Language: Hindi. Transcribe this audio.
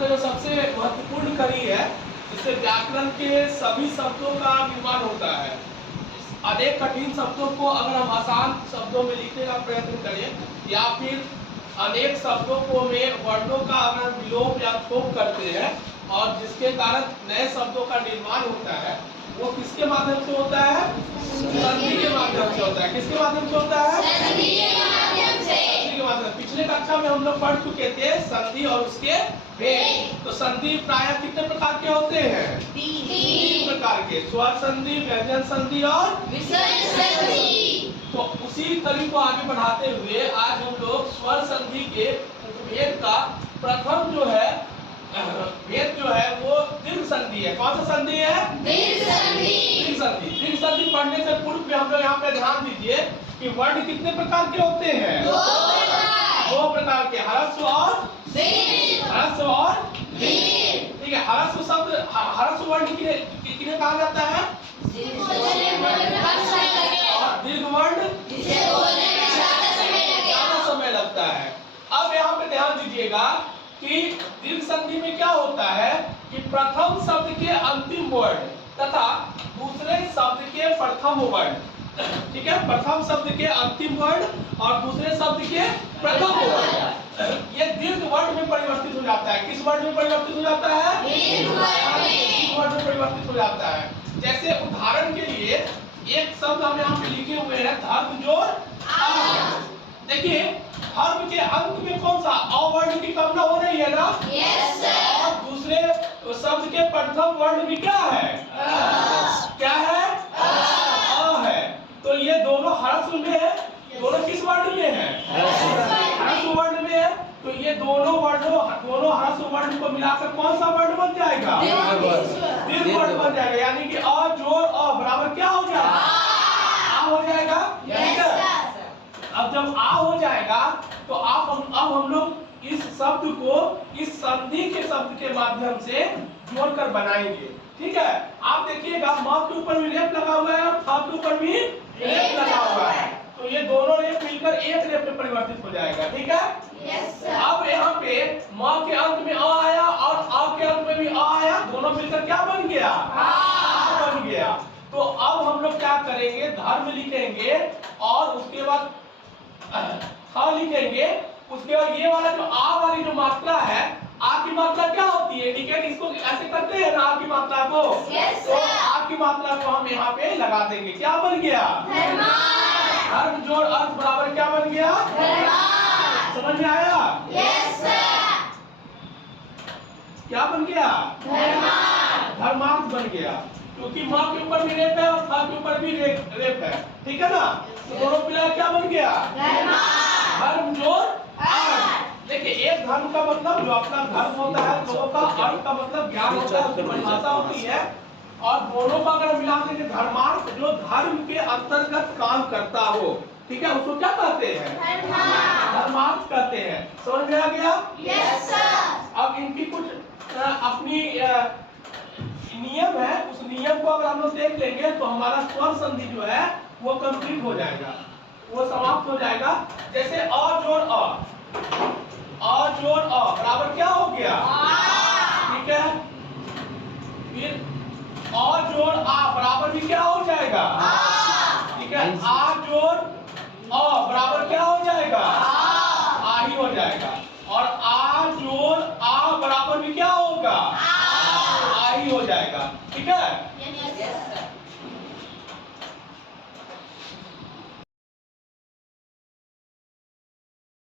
का जो सबसे महत्वपूर्ण कड़ी है, इससे व्याकरण के सभी शब्दों का निर्माण होता है। अनेक कठिन शब्दों को अगर हम आसान शब्दों में लिखने का प्रयत्न करें या फिर अनेक शब्दों को में वर्णों का अगर विलोप या छोप करते हैं और जिसके कारण नए शब्दों का निर्माण होता है, वो किसके माध्यम से होता है? संधि के माध्यम से होता है। किसके माध्यम से होता है? संधि के माध्यम से। संधि के माध्यम। पिछले कक्षा में हम लोग पढ़ चुके थे संधि और उसके भेद। तो संधि प्रायः कितने प्रकार के होते हैं? तीन प्रकार के, स्वर संधि, व्यंजन संधि और विसर्ग संधि। तो उसी कड़ी को आगे बढ़ाते हुए आज हम लोग स्वर संधि के उपभेद का प्रथम जो है भेद जो है वो दीर्घ संधि है। कौन सा संधि है? दीर्घ संधि। दीर्घ संधि। दीर्घ संधि पढ़ने से पूर्व में हम लोग यहाँ पे ध्यान दीजिए कि वर्ण कितने प्रकार के होते हैं? दो प्रकार के, ह्रस्व और दीर्घ। ह्रस्व और दीर्घ। ठीक है, ह्रस्व शब्द ह्रस्व वर्ण किन्हें कहा जाता है? और दीर्घ वर्ण ज्यादा समय लगता है। अब यहाँ पे ध्यान दीजिएगा कि दीर्घ संधि में क्या होता है कि प्रथम शब्द के अंतिम वर्ण तथा दूसरे शब्द के प्रथम वर्ण, ठीक है, प्रथम शब्द के अंतिम वर्ण और दूसरे शब्द के प्रथम वर्ण, ये दीर्घ वर्ण में परिवर्तित हो जाता है। किस वर्ण में परिवर्तित हो जाता है? दीर्घ वर्ण में परिवर्तित हो जाता है। जैसे उदाहरण के लिए एक शब्द हम यहाँ पे लिखे हुए हैं, धर्म जोड़ आ। देखिए धर्म के अंत में कौन सा अवर्ण की कल्पना हो रही है ना? Yes sir. और दूसरे शब्द के प्रथम वर्ण भी क्या है? क्या है? अ है। तो ये दोनों ह्रस्व में है। दोनों किस वर्ण में है? ह्रस्व वर्ण में है। तो ये दोनों ह्रस्व वर्ण को मिलाकर कौन सा वर्ण बन जाएगा? दीर्घ वर्ण बन जाएगा। यानी कि अ जोड़ अ बराबर क्या हो जाएगा? आ हो जाएगा। ठीक है, अब जब आ हो जाएगा तो अब हम लोग इस शब्द को इस संधि के शब्द के माध्यम से जोड़कर बनाएंगे। ठीक है, आप देखिएगा म के ऊपर भी रेप लगा हुआ है और थ के ऊपर भी रेप लगा हुआ है। तो ये दोनों रेप मिलकर एक रेप में परिवर्तित हो जाएगा। ठीक है, यस सर। अब यहाँ पे म के अंत में अ आया और अ के अंत में भी अ आया, दोनों मिलकर क्या बन गया? आ बन गया। तो अब हम लोग क्या करेंगे? धर्म लिखेंगे और उसके बाद हाँ लिखेंगे। उसके बाद ये वाला जो आ वाली जो मात्रा है, आ की मात्रा क्या होती है? इंडिकेट इसको ऐसे करते हैं ना, आ की मात्रा को। यस तो सर। आ की मात्रा को हम यहाँ पे लगा देंगे। क्या बन गया? धर्म जोड़ अर्थ बराबर क्या बन गया? समझ में आया? Yes sir. क्या बन गया? धर्मार्थ बन गया। क्योंकि माँ के ऊपर भी रेप है और था के ऊपर भी रेप है। ठीक है ना? तो दोनों मिला क्या बन गया? धर्म जोड़ अर्थ। देखिए एक धर्म का मतलब जो अपना धर्म होता है, दोनों का अर्थ का मतलब ज्ञान होता है, उसकी परिभाषा होती है। और दोनों का अगर मिला देंगे धर्मार्थ, जो धर्म के अंतर्गत काम करता हो, ठीक है, उसको क्या कहते हैं? धर्मार्थ कहते हैं। समझ में आ गया? Yes sir. अब इनकी कुछ अपनी नियम है, उस नियम को अगर हम लोग देख लेंगे तो हमारा स्वर संधि जो है वो कंप्लीट हो जाएगा, वो समाप्त हो जाएगा। जैसे अ जोड़ अ बराबर क्या हो गया? ठीक है, फिर अ जोड़ आ बराबर भी क्या हो जाएगा? ठीक है, आ जोड़ अ बराबर क्या हो जाएगा? आ ही हो जाएगा। और आ जोड़ आ बराबर भी क्या होगा? आ ही हो जाएगा। ठीक है,